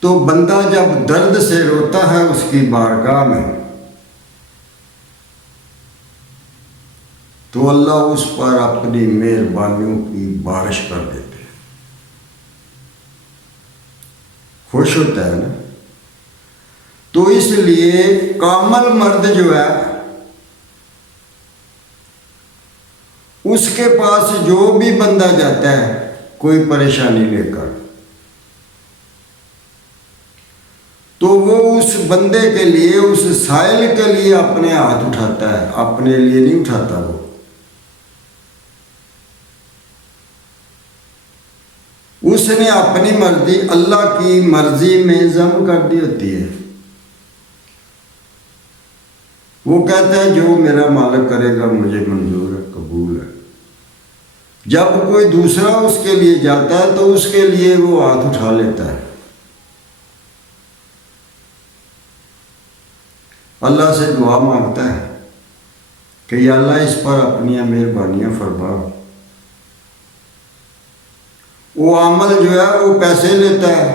تو بندہ جب درد سے روتا ہے اس کی بارگاہ میں تو اللہ اس پر اپنی مہربانیوں کی بارش کر دیتے ہیں، خوش ہوتا ہے نا۔ تو اس لیے کامل مرد جو ہے اس کے پاس جو بھی بندہ جاتا ہے کوئی پریشانی لے کر، تو وہ اس بندے کے لیے، اس سائل کے لیے اپنے ہاتھ اٹھاتا ہے، اپنے لیے نہیں اٹھاتا۔ وہ اس نے اپنی مرضی اللہ کی مرضی میں ضم کر دی ہوتی ہے۔ وہ کہتا ہے جو میرا مالک کرے گا مجھے منظور ہے، قبول ہے۔ جب کوئی دوسرا اس کے لیے جاتا ہے تو اس کے لیے وہ ہاتھ اٹھا لیتا ہے، اللہ سے دعا مانگتا ہے کہ یا اللہ اس پر اپنی مہربانیاں فرما۔ وہ عامل جو ہے وہ پیسے لیتا ہے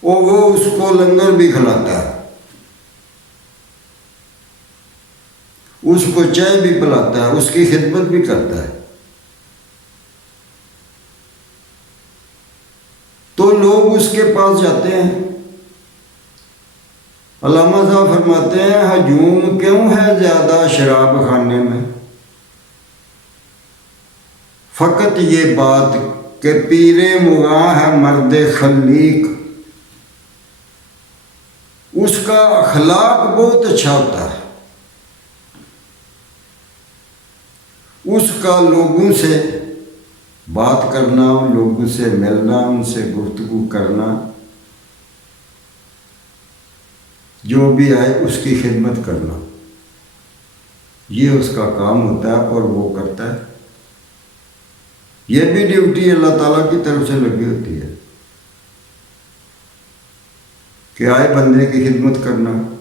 اور وہ اس کو لنگر بھی کھلاتا ہے، اس کو چائے بھی پلاتا ہے، اس کی خدمت بھی کرتا ہے۔ تو لوگ اس کے پاس جاتے ہیں۔ علامہ صاحب فرماتے ہیں ہجوم کیوں ہے زیادہ شراب خانے میں؟ فقط یہ بات کہ پیر مغاں ہے مرد خلیق، اس کا اخلاق بہت اچھا ہوتا ہے، اس کا لوگوں سے بات کرنا، لوگوں سے ملنا، ان سے گفتگو کرنا، جو بھی آئے اس کی خدمت کرنا، یہ اس کا کام ہوتا ہے اور وہ کرتا ہے۔ یہ بھی ڈیوٹی اللہ تعالیٰ کی طرف سے لگی ہوتی ہے کہ آئے بندے کی خدمت کرنا۔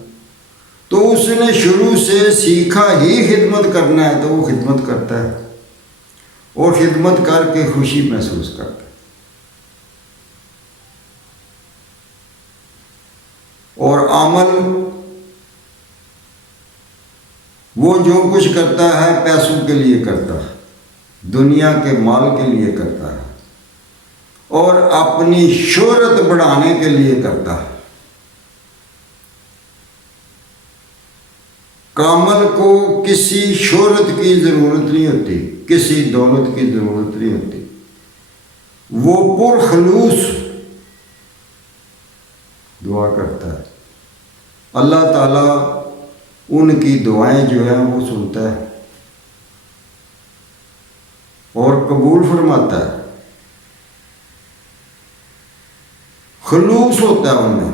تو اس نے شروع سے سیکھا ہی خدمت کرنا ہے تو وہ خدمت کرتا ہے اور خدمت کر کے خوشی محسوس کرتا ہے۔ اور عمل وہ جو کچھ کرتا ہے پیسوں کے لیے کرتا ہے، دنیا کے مال کے لیے کرتا ہے اور اپنی شہرت بڑھانے کے لیے کرتا ہے۔ کامل کو کسی شہرت کی ضرورت نہیں ہوتی، کسی دولت کی ضرورت نہیں ہوتی، وہ پرخلوص دعا کرتا ہے، اللہ تعالیٰ ان کی دعائیں جو ہیں وہ سنتا ہے اور قبول فرماتا ہے، خلوص ہوتا ہے ان میں۔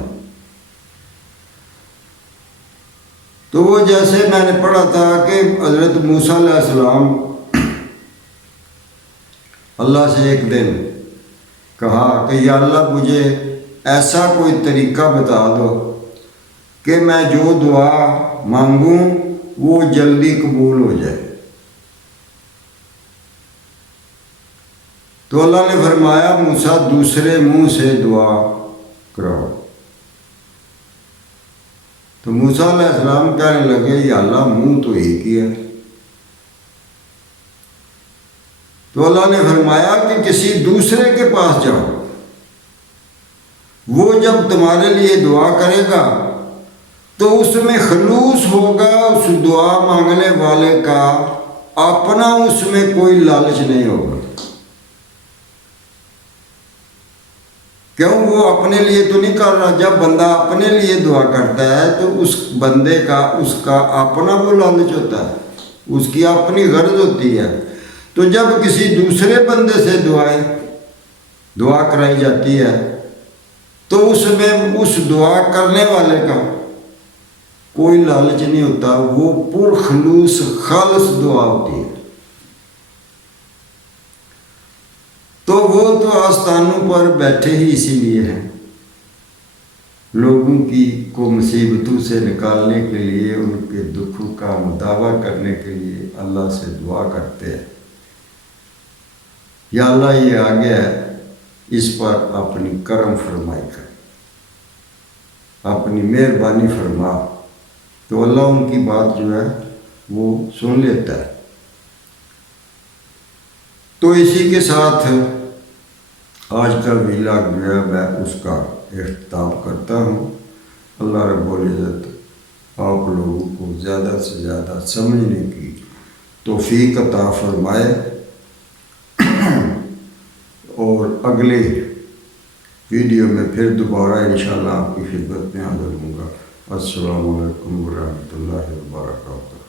تو وہ جیسے میں نے پڑھا تھا کہ حضرت موسیٰ علیہ السلام اللہ سے ایک دن کہا کہ یا اللہ مجھے ایسا کوئی طریقہ بتا دو کہ میں جو دعا مانگوں وہ جلدی قبول ہو جائے۔ تو اللہ نے فرمایا موسیٰ دوسرے منہ سے دعا کراؤ۔ تو موسیٰ علیہ السلام کہنے لگے یا اللہ منہ تو ایک ہی ہے۔ تو اللہ نے فرمایا کہ کسی دوسرے کے پاس جاؤ، وہ جب تمہارے لیے دعا کرے گا تو اس میں خلوص ہوگا، اس دعا مانگنے والے کا اپنا اس میں کوئی لالچ نہیں ہوگا۔ کیوں؟ وہ اپنے لیے تو نہیں کر رہا۔ جب بندہ اپنے لیے دعا کرتا ہے تو اس بندے کا، اس کا اپنا وہ لالچ ہوتا ہے، اس کی اپنی غرض ہوتی ہے۔ تو جب کسی دوسرے بندے سے دعا کرائی جاتی ہے تو اس میں اس دعا کرنے والے کا کوئی لالچ نہیں ہوتا، وہ پرخلوص خالص دعا ہوتی ہے۔ تو وہ تو آستانوں پر بیٹھے ہی اسی لیے ہیں، لوگوں کو مصیبتوں سے نکالنے کے لیے، ان کے دکھوں کا مداوع کرنے کے لیے اللہ سے دعا کرتے ہیں یا اللہ یہ آ گیا ہے، اس پر اپنی کرم فرمائی کر۔ اپنی مہربانی فرما، تو اللہ ان کی بات جو ہے وہ سن لیتا ہے۔ تو اسی کے ساتھ آج کا ویلاگ جو ہے میں اس کا اختتام کرتا ہوں۔ اللہ رب العزت آپ لوگوں کو زیادہ سے زیادہ سمجھنے کی توفیق عطا فرمائے، اور اگلے ویڈیو میں پھر دوبارہ انشاءاللہ آپ کی خدمت میں حاضر ہوں گا۔ السلام علیکم ورحمۃ اللہ وبرکاتہ۔